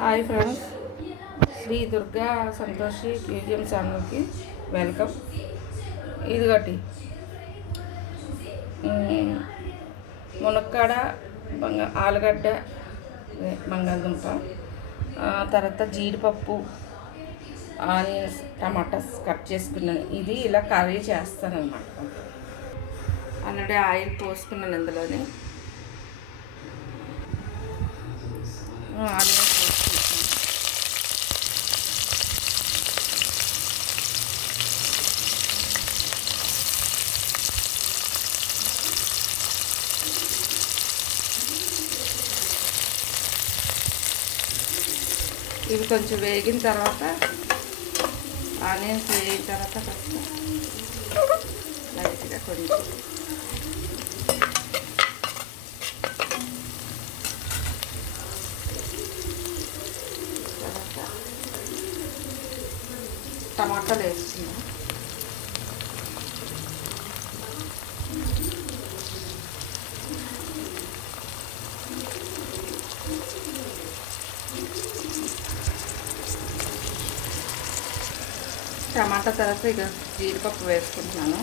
Hi friends, Shri Durga Santoshi KGM ఛానల్కి welcome. ఇదిగోటి మునక్కాడ ఆలుగడ్డ బంగాళదుంప, తర్వాత జీడిపప్పు, ఆనియన్స్, టమాటాస్ కట్ చేసుకున్నాను. ఇది ఇలా కర్రీ చేస్తానన్నమాట. ఆల్రెడీ ఆయిల్ పోసుకున్నాను. ఇందులోని ఆనియన్స్ వేసుకుంటాను. ఇవి కొంచెం వేగిన తర్వాత, ఆనియన్స్ వేగిన తర్వాత కొంచెం లైట్గా కొంచెం టమాటాలు వేస్తున్నాం. టమాటా తర్వాత ఇక జీడిపప్పు వేసుకుంటున్నాను.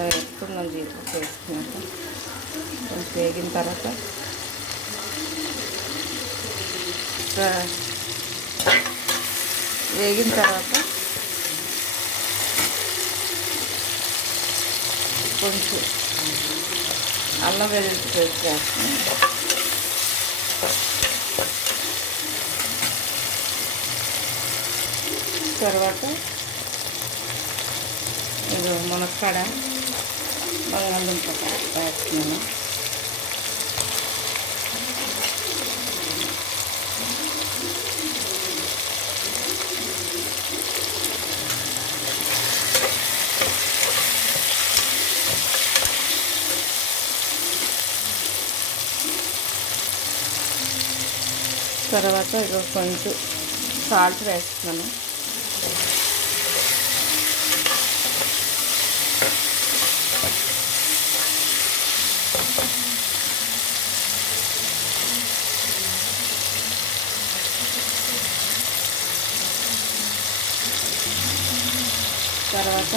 వేసుకున్నాం. జీడిపప్పు వేసుకున్నాక కొంచెం వేగిన తర్వాత కొంచెం అల్లం వెల్లుల్లి పేస్ట్ వేస్తున్నాం. తర్వాత ఇది మునక్కాడ బంగాళదుంప వేస్తున్నాను. తర్వాత ఇక కొంచెం సాల్ట్ వేస్తున్నాను. తర్వాత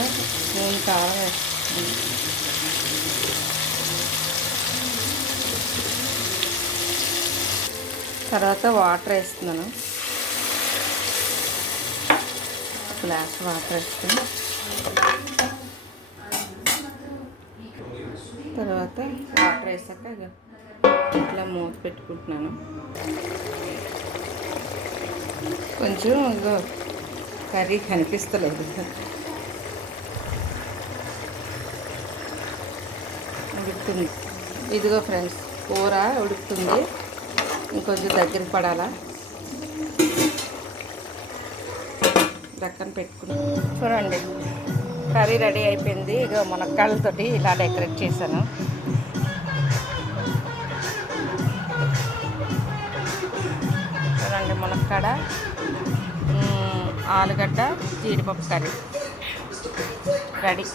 నూనె కారం వేస్తున్నాను. తర్వాత వాటర్ వేస్తున్నాను. గ్లాస్ వాటర్ వేసుకుని తర్వాత వాటర్ వేసాక ఇట్లా మూత పెట్టుకుంటున్నాను. కొంచెం ఇదిగో కర్రీ కనిపిస్తలేదు, ఉడుకుతుంది. ఇదిగో ఫ్రెండ్స్, కూర ఉడుకుతుంది. ఇంకొంచెం దగ్గరికి పడాలా, పక్కన పెట్టుకున్నాను. చూడండి, కర్రీ రెడీ అయిపోయింది. ఇక మునక్కాయలతోటి ఇలా డెకరేట్ చేశాను. చూడండి, మునక్కాడ ఆలుగడ్డ జీడిపప్పు కర్రీ రెడీ.